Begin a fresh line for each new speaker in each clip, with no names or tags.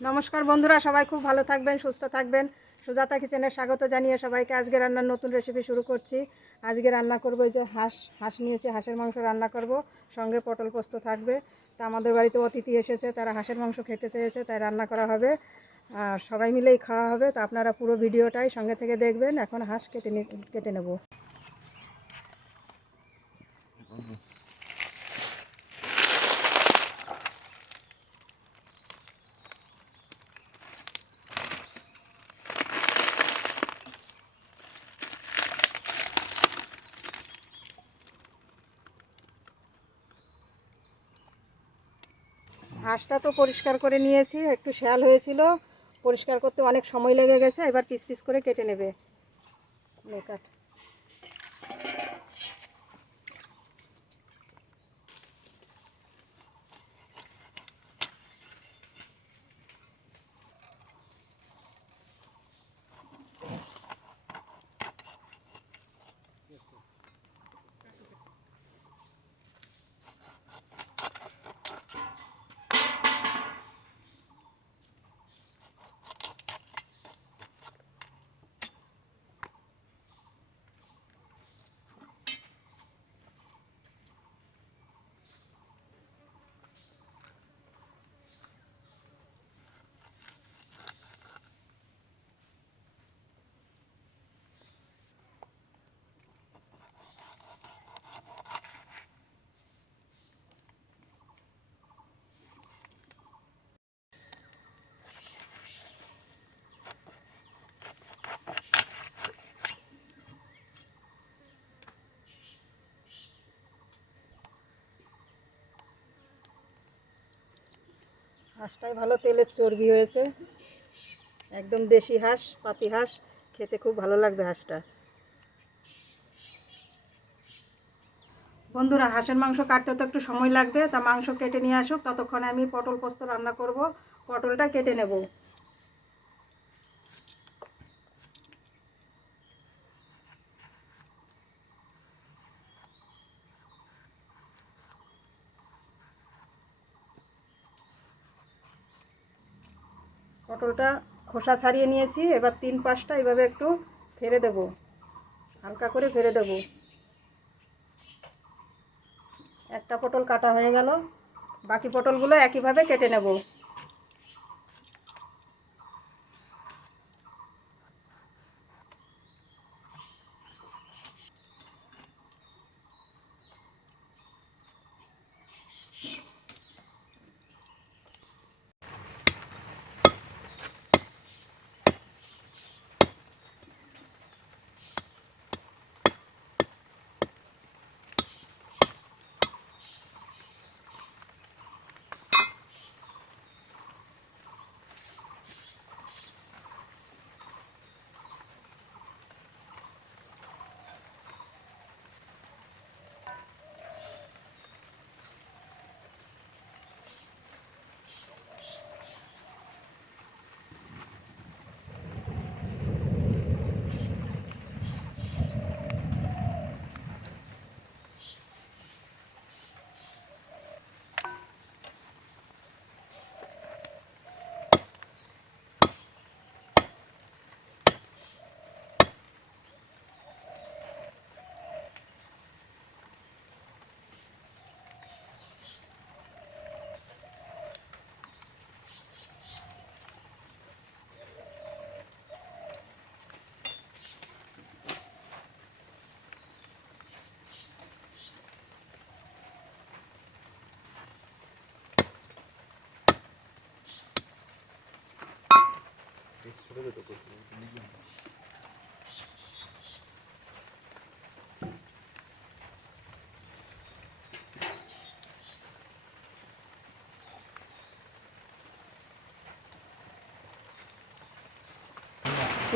নমস্কার বন্ধুরা, সবাই খুব ভালো থাকবেন, সুস্থ থাকবেন। সুজাতা কিচেনে স্বাগত জানিয়ে সবাইকে আজকে রান্নার নতুন রেসিপি শুরু করছি। আজকে রান্না করব যে হাঁস হাঁস নিয়েছি, হাঁসের মাংস রান্না করব। সঙ্গে পটল পোস্ত থাকবে। তা আমাদের বাড়িতে অতিথি এসেছে, তারা হাঁসের মাংস খেতে চেয়েছে, তাই রান্না করা হবে। আর সবাই মিলেই খাওয়া হবে, তো আপনারা পুরো ভিডিওটাই সঙ্গে থেকে দেখবেন। এখন হাঁস কেটে কেটে নেব। হাঁসটা তো পরিষ্কার করে নিয়েছি, একটু শ্যাল হয়েছিল, পরিষ্কার করতে অনেক সময় লেগে গেছে, এবার পিস পিস করে কেটে নেবে। নে হাঁসটাই ভালো, তেলের চর্বি হয়েছে। একদম দেশি হাঁস, পাতি হাঁস, খেতে খুব ভালো লাগবে হাঁসটা। বন্ধুরা, হাঁসের মাংস কাটতে তো একটু সময় লাগবে, তা মাংস কেটে নিয়ে আসুক। ততক্ষণে আমি পটল পোস্ত রান্না করব। পটলটা কেটে নেব। পটলটা খোসা ছাড়িয়ে নিয়েছি, এবার তিন পাঁচটা এভাবে একটু ফেলে দেব। হালকা করে ফেলে দেব। একটা পটল কাটা হয়ে গেল, বাকি পটলগুলো একইভাবে কেটে নেব।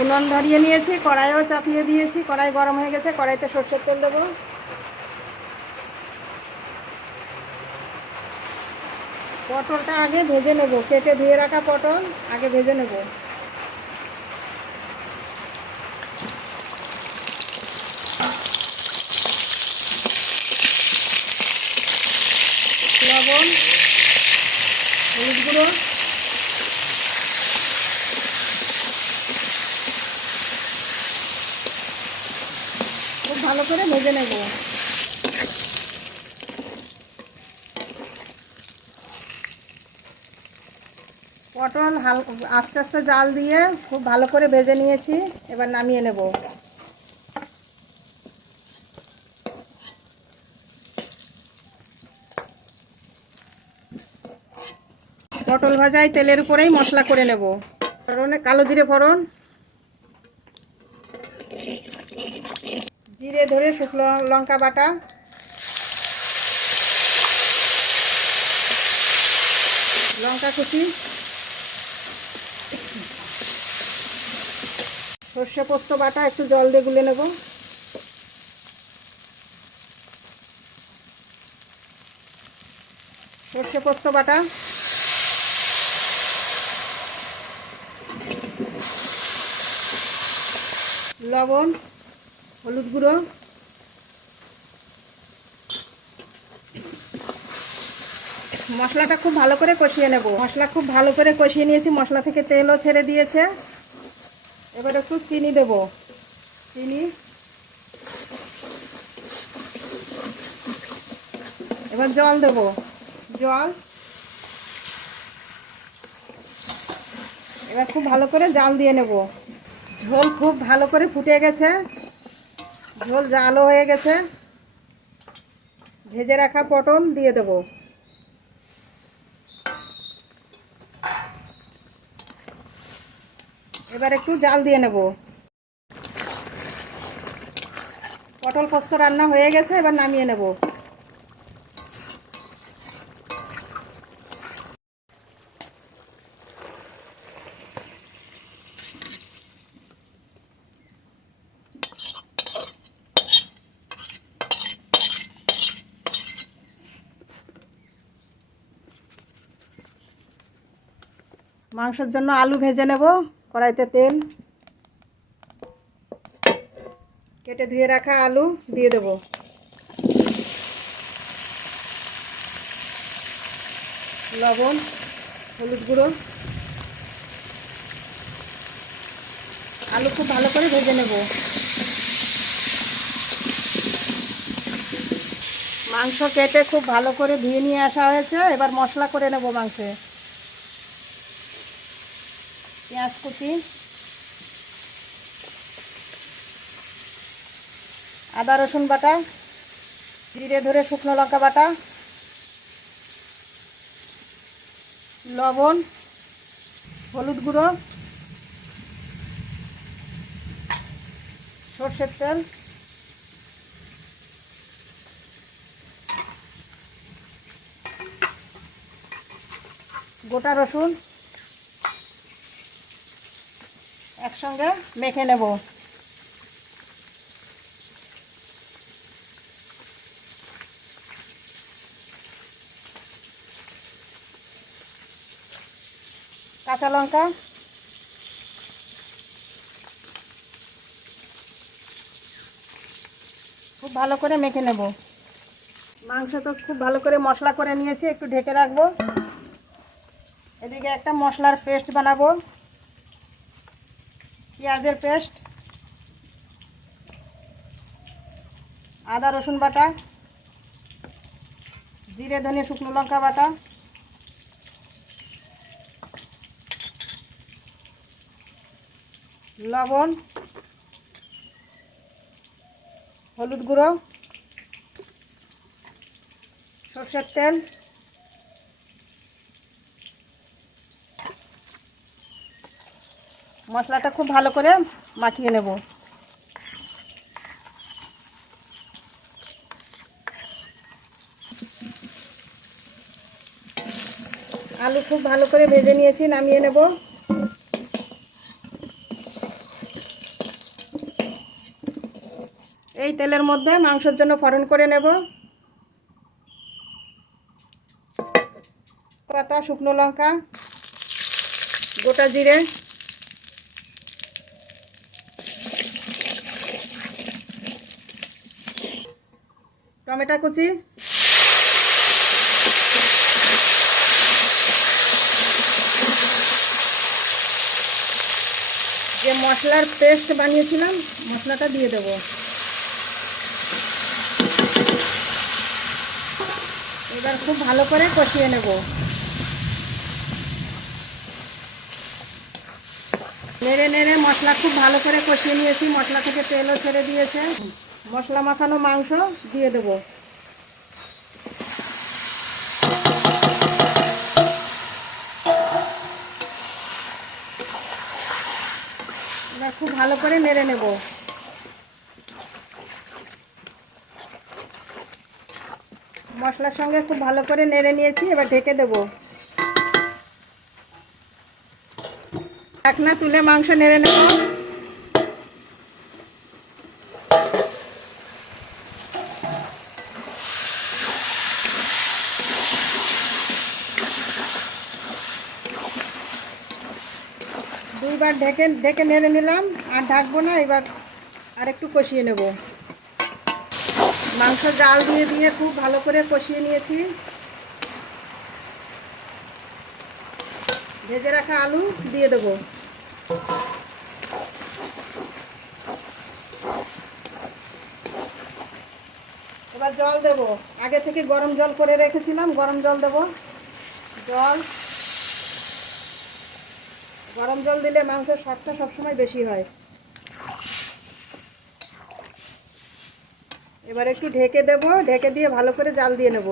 উনুন ধরিয়ে নিয়েছি, কড়াইও চাপিয়ে দিয়েছি, কড়াই গরম হয়ে গেছে, কড়াইতে সর্ষের তেল দেবো। পটলটা আগে ভেজে নেব, কেটে ধুয়ে রাখা পটল, আগে ভেজে নেব লবণ হলুদ গুঁড়ো ভালো করে ভেজে নেব। পটল হাল আস্তে আস্তে জাল দিয়ে খুব ভালো করে ভেজে নিয়েছি, এবার নামিয়ে নেব। পটল ভাজায় তেলের উপরেই মশলা করে নেব। ফোড়নে কালো জিরে ফোড়ন জিরে ধরে শুকনো লঙ্কা বাটা। লঙ্কা কুচি। সর্ষে পোস্ত বাটা, একটু জল দিয়ে গুলে নেব। সর্ষে পোস্ত বাটা। লবণ। হলুদ গুঁড়ো। মশলাটা খুব ভালো করে কষিয়ে নেব। মশলা খুব ভালো করে কষিয়ে নিয়েছি। মশলা থেকে তেলও ছেড়ে দিয়েছে। এবার একটু চিনি দেব। চিনি। এবার জল দেব। জল। এবার খুব ভালো করে জাল দিয়ে নেব। ঝোল খুব ভালো করে ফুটে গেছে। ঝোল জালও হয়ে গেছে। ভেজে রাখা পটল দিয়ে দেব। এবার একটু জাল দিয়ে নেব। পটল পোস্ত রান্না হয়ে গেছে, এবার নামিয়ে নেব। মাংসের জন্য আলু ভেজে নেব, কড়াইতে তেল। কেটে ধুয়ে রাখা আলু দিয়ে দেব। লবণ, হলুদ গুঁড়ো। আলু খুব ভালো করে ভেজে নেব। মাংস কেটে খুব ভালো করে ধুয়ে নিয়ে আসা হয়েছে। এবার মশলা করে নেব মাংসে। পেঁয়াজ কুচি। আদা, রসুন বাটা। জিরে ধরে শুকনো লঙ্কা বাটা। লবণ, হলুদ গুঁড়ো। সর্ষের তেল। গোটা রসুন। একসঙ্গে মেখে নেব। কাঁচা লঙ্কা। খুব ভালো করে মেখে নেব। মাংস তো খুব ভালো করে মশলা করে নিয়েছি, একটু ঢেকে রাখব। এদিকে একটা মশলার পেস্ট বানাবো। পেঁয়াজের পেস্ট, আদা, রসুন বাটা, জিরে, ধনে, শুকনো লঙ্কা বাটা, লবণ, হলুদ গুঁড়ো, সর্ষের তেল মশলাটা খুব ভালো করে মাখিয়ে নেব। আলু খুব ভালো করে ভেজে নিয়েছি, নামিয়ে নেব। এই তেলের মধ্যে মাংসের জন্য ফরন করে নেব। পাতা, শুকনো লঙ্কা, গোটা জিরে। টমেটা কুচি যে মশলার পেস্ট বানিয়েছিলাম, মশলাটা দিয়ে দেব। এবার খুব ভালো করে কষিয়ে নেব। নেড়ে নেড়ে মশলা খুব ভালো করে কষিয়ে নিয়েছি। মশলা থেকে তেলও ছেড়ে দিয়েছে। মশলা মাখানো মাংস দিয়ে দেবো। এবার খুব ভালো করে নেড়ে নেব। মশলার সঙ্গে খুব ভালো করে নেড়ে নিয়েছি, এবার ঢেকে দেব। ঢাকনা তুলে মাংস নেড়ে নেব। দুইবার ঢেকে ঢেকে নেড়ে নিলাম, আর ঢাকবো না, এবার আর একটু কষিয়ে নেব। মাংস জাল দিয়ে দিয়ে খুব ভালো করে কষিয়ে নিয়েছি। ভেজে রাখা আলু দিয়ে দেবো। এবার জল দেব। আগে থেকে গরম জল করে রেখেছিলাম, গরম জল দেব। জল গরম জল দিলে মাংসের স্বাদটা সবসময় বেশি হয়। এবার একটু ঢেকে দেব, ঢেকে দিয়ে ভালো করে জাল দিয়ে নেব।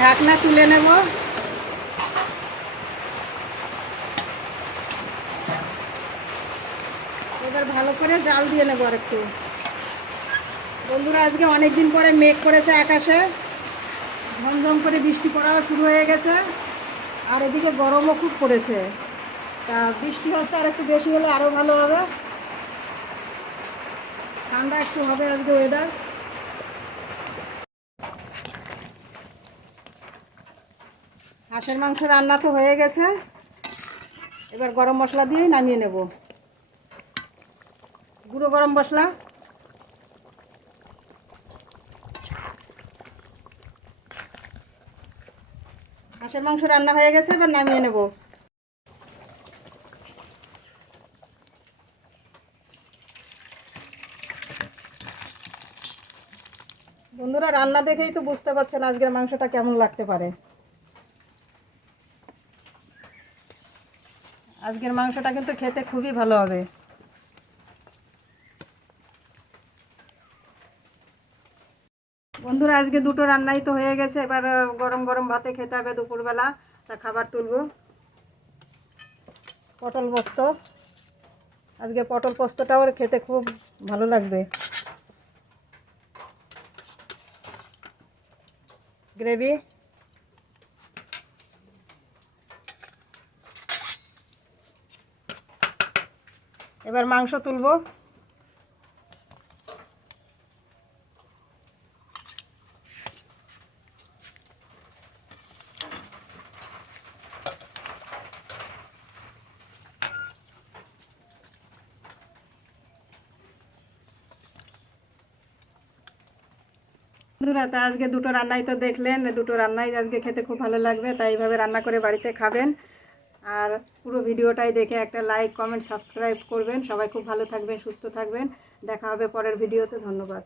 ঢাকনা তুলে নেব। এবার ভালো করে জাল দিয়ে নেব আর একটু বন্ধুরা, আজকে অনেক দিন পরে মেঘ করেছে আকাশে। ঝমঝম করে বৃষ্টি পড়া শুরু হয়ে গেছে। আর এদিকে গরমও খুব পড়েছে। তা বৃষ্টি হচ্ছে আর একটু বেশি হলে আরও ভালো হবে। ঠান্ডা একটু হবে আজকে ওয়েদার হাঁসের মাংস রান্না তো হয়ে গেছে। এবার গরম মশলা দিয়েই নামিয়ে নেব। গুঁড়ো গরম মশলা। হাঁসের মাংস রান্না হয়ে গেছে, এবার নামিয়ে নেব। বন্ধুরা, রান্না দেখেই তো বুঝতে পারছেন আজকের মাংসটা কেমন লাগতে পারে। আজকের মাংসটা কিন্তু খেতে খুবই ভালো হবে। বন্ধুরা, আজকে দুটো রান্নাই তো হয়ে গেছে। এবার গরম গরম ভাতে খেতে হবে দুপুরবেলা। তা খাবার তুলবো। পটল পোস্ত। আজকে পটল পোস্তটাও খেতে খুব ভালো লাগবে। গ্রেভি। এবার মাংস তুলবো। বন্ধুরা, তা আজকে দুটো রান্নাই তো দেখলেন, দুটো রান্নাই আজকে খেতে খুব ভালো লাগবে, তাই এইভাবে রান্না করে বাড়িতে খাবেন। আর পুরো ভিডিওটাই দেখে একটা লাইক, কমেন্ট, সাবস্ক্রাইব করবেন। সবাই খুব ভালো থাকবেন, সুস্থ থাকবেন। দেখা হবে পরের ভিডিওতে, ধন্যবাদ।